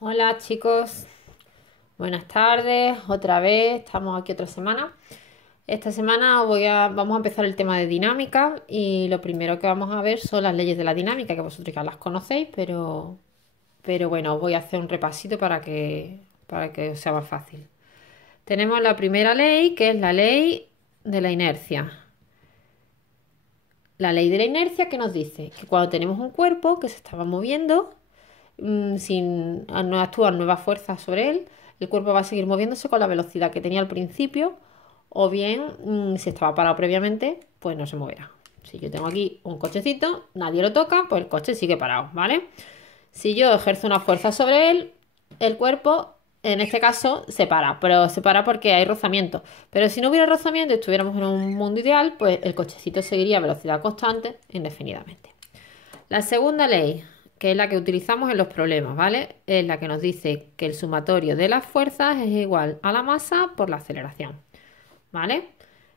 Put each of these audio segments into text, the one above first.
Hola chicos, buenas tardes, otra vez, estamos aquí otra semana. Esta semana vamos a empezar el tema de dinámica y lo primero que vamos a ver son las leyes de la dinámica, que vosotros ya las conocéis, pero bueno, os voy a hacer un repasito para que os sea más fácil. Tenemos la primera ley, que es la ley de la inercia. La ley de la inercia que nos dice que cuando tenemos un cuerpo que se estaba moviendo, sin no actúan nuevas fuerzas sobre él, el cuerpo va a seguir moviéndose con la velocidad que tenía al principio, o bien, si estaba parado previamente, pues no se moverá. Si yo tengo aquí un cochecito, nadie lo toca, pues el coche sigue parado, ¿vale? Si yo ejerzo una fuerza sobre él, el cuerpo, en este caso, se para, pero se para porque hay rozamiento. Pero si no hubiera rozamiento y estuviéramos en un mundo ideal, pues el cochecito seguiría a velocidad constante indefinidamente. La segunda ley, que es la que utilizamos en los problemas, ¿vale? Es la que nos dice que el sumatorio de las fuerzas es igual a la masa por la aceleración, ¿vale?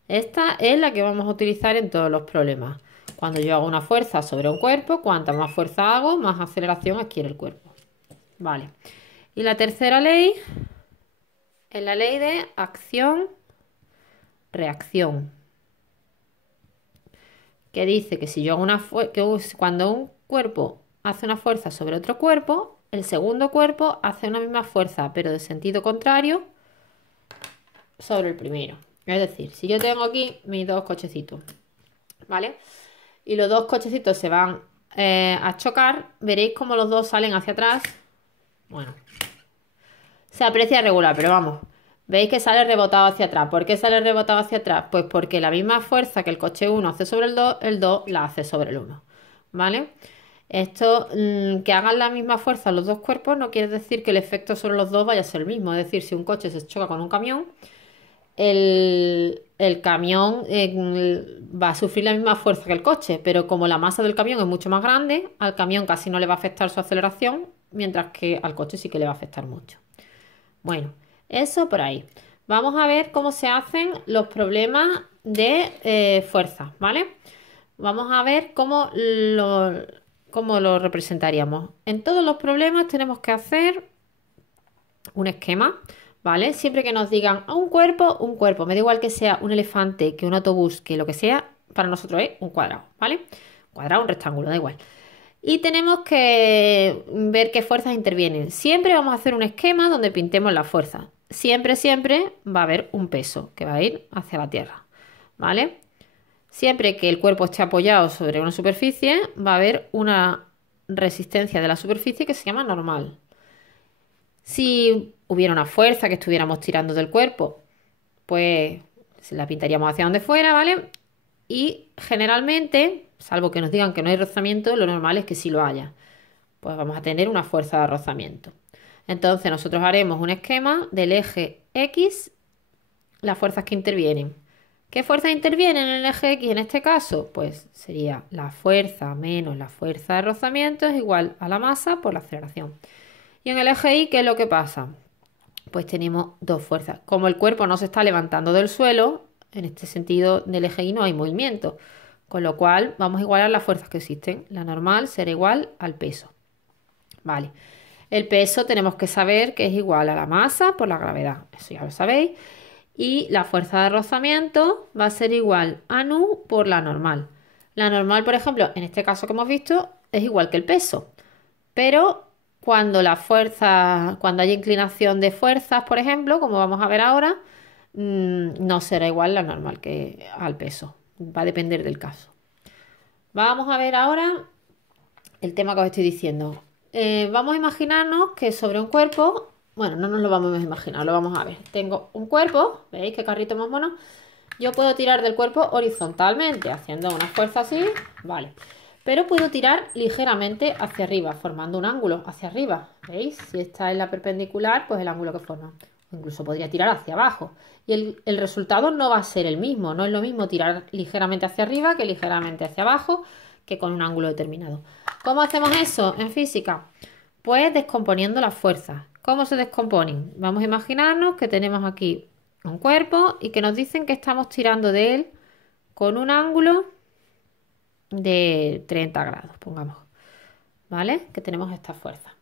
Esta es la que vamos a utilizar en todos los problemas. Cuando yo hago una fuerza sobre un cuerpo, cuanta más fuerza hago, más aceleración adquiere el cuerpo, ¿vale? Y la tercera ley es la ley de acción-reacción, que dice que si yo hago cuando un cuerpo hace una fuerza sobre otro cuerpo, el segundo cuerpo hace una misma fuerza, pero de sentido contrario, sobre el primero. Es decir, si yo tengo aquí mis dos cochecitos, ¿vale? Y los dos cochecitos se van a chocar, veréis cómo los dos salen hacia atrás. Bueno, se aprecia regular, pero vamos. Veis que sale rebotado hacia atrás. ¿Por qué sale rebotado hacia atrás? Pues porque la misma fuerza que el coche 1 hace sobre el 2 la hace sobre el 1. ¿Vale? Esto, que hagan la misma fuerza los dos cuerpos no quiere decir que el efecto sobre los dos vaya a ser el mismo. Es decir, si un coche se choca con un camión, el camión va a sufrir la misma fuerza que el coche, pero como la masa del camión es mucho más grande, al camión casi no le va a afectar su aceleración, mientras que al coche sí que le va a afectar mucho. Bueno, eso por ahí. Vamos a ver cómo se hacen los problemas de fuerza, ¿vale? Vamos a ver cómo lo representaríamos. En todos los problemas tenemos que hacer un esquema, ¿vale? Siempre que nos digan a un cuerpo. Me da igual que sea un elefante, que un autobús, que lo que sea, para nosotros es un cuadrado, ¿vale? Un cuadrado, un rectángulo, da igual. Y tenemos que ver qué fuerzas intervienen. Siempre vamos a hacer un esquema donde pintemos las fuerzas. Siempre, siempre va a haber un peso que va a ir hacia la Tierra, ¿vale? Siempre que el cuerpo esté apoyado sobre una superficie, va a haber una resistencia de la superficie que se llama normal. Si hubiera una fuerza que estuviéramos tirando del cuerpo, pues se la pintaríamos hacia donde fuera, ¿vale? Y generalmente, salvo que nos digan que no hay rozamiento, lo normal es que sí lo haya. Pues vamos a tener una fuerza de rozamiento. Entonces nosotros haremos un esquema del eje X, las fuerzas que intervienen. ¿Qué fuerzas intervienen en el eje X en este caso? Pues sería la fuerza menos la fuerza de rozamiento es igual a la masa por la aceleración. Y en el eje Y, ¿qué es lo que pasa? Pues tenemos dos fuerzas. Como el cuerpo no se está levantando del suelo, en este sentido del eje Y no hay movimiento. Con lo cual vamos a igualar las fuerzas que existen. La normal será igual al peso. Vale. El peso tenemos que saber que es igual a la masa por la gravedad. Eso ya lo sabéis. Y la fuerza de rozamiento va a ser igual a nu por la normal. La normal, por ejemplo, en este caso que hemos visto, es igual que el peso. Pero cuando haya inclinación de fuerzas, por ejemplo, como vamos a ver ahora, no será igual la normal que al peso. Va a depender del caso. Vamos a ver ahora el tema que os estoy diciendo. Vamos a imaginarnos que sobre un cuerpo, bueno, no nos lo vamos a imaginar, lo vamos a ver. Tengo un cuerpo, ¿veis qué carrito más mono? Yo puedo tirar del cuerpo horizontalmente, haciendo una fuerza así, vale. Pero puedo tirar ligeramente hacia arriba, formando un ángulo hacia arriba. ¿Veis? Si esta es la perpendicular, pues el ángulo que forma. Incluso podría tirar hacia abajo. Y el resultado no va a ser el mismo. No es lo mismo tirar ligeramente hacia arriba que ligeramente hacia abajo, que con un ángulo determinado. ¿Cómo hacemos eso en física? Pues descomponiendo las fuerzas. ¿Cómo se descomponen? Vamos a imaginarnos que tenemos aquí un cuerpo y que nos dicen que estamos tirando de él con un ángulo de 30 grados, pongamos, ¿vale? Que tenemos esta fuerza.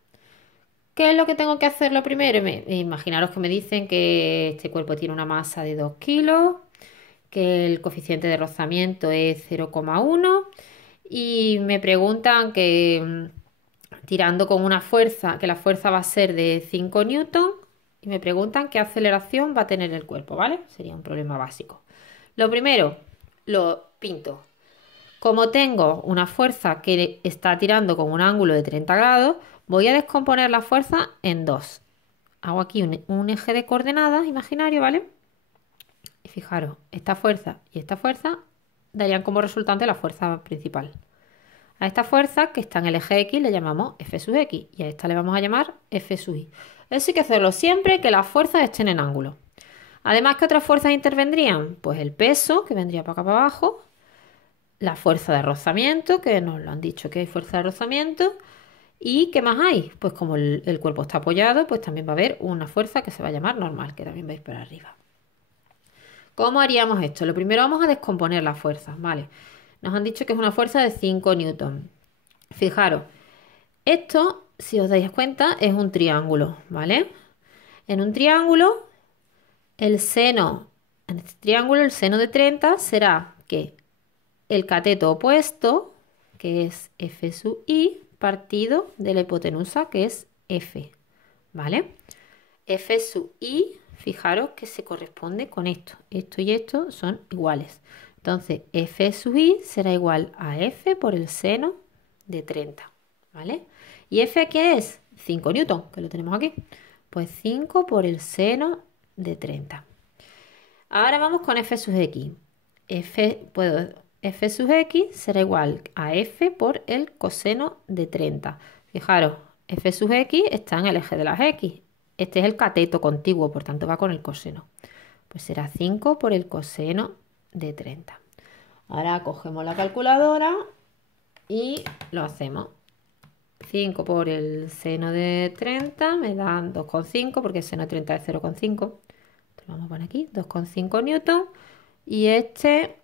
¿Qué es lo que tengo que hacer lo primero? Imaginaros que me dicen que este cuerpo tiene una masa de 2 kilos, que el coeficiente de rozamiento es 0,1 y me preguntan que tirando con una fuerza, que la fuerza va a ser de 5 newton y me preguntan qué aceleración va a tener el cuerpo, ¿vale? Sería un problema básico. Lo primero, lo pinto. Como tengo una fuerza que está tirando con un ángulo de 30 grados, voy a descomponer la fuerza en dos. Hago aquí un eje de coordenadas imaginario, ¿vale? Y fijaros, esta fuerza y esta fuerza darían como resultante la fuerza principal. A esta fuerza que está en el eje X le llamamos F sub X y a esta le vamos a llamar F sub Y. Eso hay que hacerlo siempre que las fuerzas estén en ángulo. Además, ¿qué otras fuerzas intervendrían? Pues el peso, que vendría para acá para abajo, la fuerza de rozamiento, que nos lo han dicho que hay fuerza de rozamiento. ¿Y qué más hay? Pues como el cuerpo está apoyado, pues también va a haber una fuerza que se va a llamar normal, que también veis por arriba. ¿Cómo haríamos esto? Lo primero vamos a descomponer la fuerza, ¿vale? Nos han dicho que es una fuerza de 5 newton. Fijaros, esto, si os dais cuenta, es un triángulo, ¿vale? En un triángulo, en este triángulo, el seno de 30 será que el cateto opuesto, que es F sub I, partido de la hipotenusa, que es F, ¿vale? F sub I, fijaros que se corresponde con esto. Esto y esto son iguales. Entonces, F sub I será igual a F por el seno de 30, ¿vale? ¿Y F qué es? 5 newton, que lo tenemos aquí. Pues 5 por el seno de 30. Ahora vamos con F sub X. F sub X será igual a F por el coseno de 30. Fijaros, F sub X está en el eje de las X. Este es el cateto contiguo, por tanto va con el coseno. Pues será 5 por el coseno de 30. Ahora cogemos la calculadora y lo hacemos. 5 por el seno de 30 me dan 2,5 porque el seno de 30 es 0,5. Lo vamos a poner aquí, 2,5 newton. Y este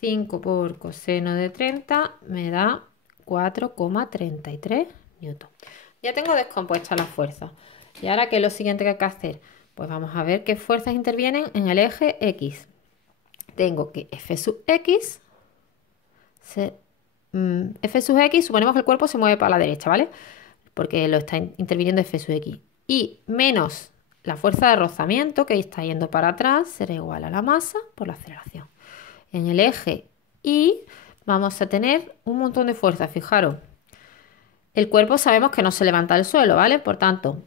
5 por coseno de 30 me da 4,33 newton. Ya tengo descompuesta la fuerza. Y ahora, ¿qué es lo siguiente que hay que hacer? Pues vamos a ver qué fuerzas intervienen en el eje X. Tengo que F sub X, F sub X, suponemos que el cuerpo se mueve para la derecha, ¿vale? Porque lo está interviniendo F sub X. Y menos la fuerza de rozamiento, que está yendo para atrás, será igual a la masa por la aceleración. En el eje Y vamos a tener un montón de fuerzas, fijaros. El cuerpo sabemos que no se levanta del suelo, ¿vale? Por tanto,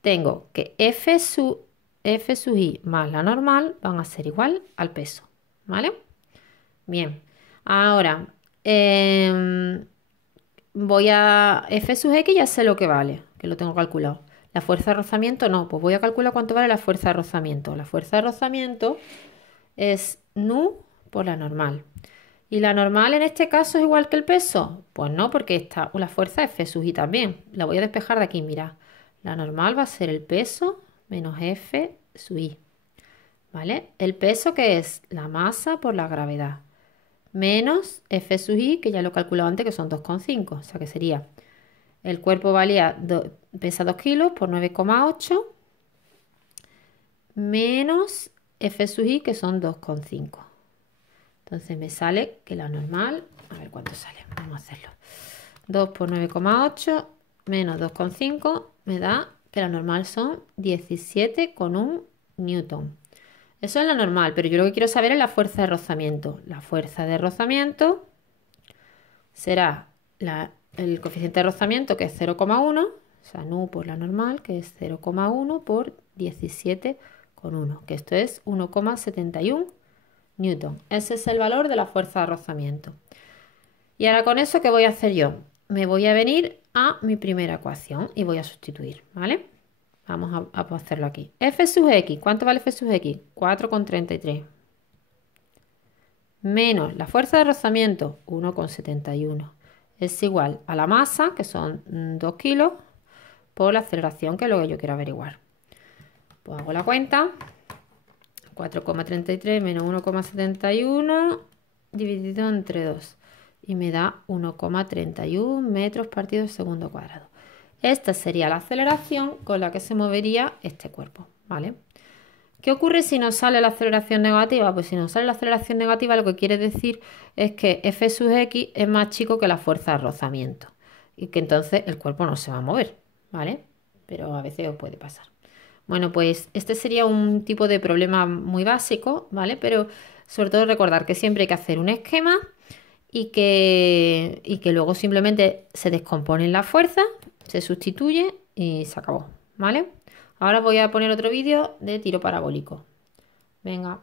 tengo que F sub I más la normal van a ser igual al peso, ¿vale? Bien, ahora voy a F sub X, ya sé lo que vale, que lo tengo calculado. La fuerza de rozamiento no, pues voy a calcular cuánto vale la fuerza de rozamiento. La fuerza de rozamiento es nu por la normal. ¿Y la normal en este caso es igual que el peso? Pues no, porque la fuerza es F sub I también. La voy a despejar de aquí, mirad. La normal va a ser el peso menos F sub I. ¿Vale? ¿El peso qué es? La masa por la gravedad. Menos F sub I, que ya lo he calculado antes, que son 2,5. O sea que sería, el cuerpo pesa 2 kilos por 9,8 menos F sub I, que son 2,5. Entonces me sale que la normal, a ver cuánto sale, vamos a hacerlo. 2 por 9,8 menos 2,5 me da que la normal son 17,1 newton. Eso es la normal, pero yo lo que quiero saber es la fuerza de rozamiento. La fuerza de rozamiento será el coeficiente de rozamiento, que es 0,1, o sea, nu por la normal, que es 0,1 por 17,1, que esto es 1,71 newton. Ese es el valor de la fuerza de rozamiento. Y ahora con eso, ¿qué voy a hacer yo? Me voy a venir a mi primera ecuación y voy a sustituir, ¿vale? Vamos a hacerlo aquí. F sub X, ¿cuánto vale F sub X? 4,33. Menos la fuerza de rozamiento, 1,71. Es igual a la masa, que son 2 kilos, por la aceleración, que es lo que yo quiero averiguar. Pues hago la cuenta. 4,33 menos 1,71 dividido entre 2 y me da 1,31 metros partido segundo cuadrado. Esta sería la aceleración con la que se movería este cuerpo, ¿vale? ¿Qué ocurre si nos sale la aceleración negativa? Pues si nos sale la aceleración negativa, lo que quiere decir es que F sub x es más chico que la fuerza de rozamiento y que entonces el cuerpo no se va a mover, ¿vale? Pero a veces os puede pasar. Bueno, pues este sería un tipo de problema muy básico, ¿vale? Pero sobre todo recordar que siempre hay que hacer un esquema y que luego simplemente se descompone la fuerza, se sustituye y se acabó, ¿vale? Ahora voy a poner otro vídeo de tiro parabólico. Venga.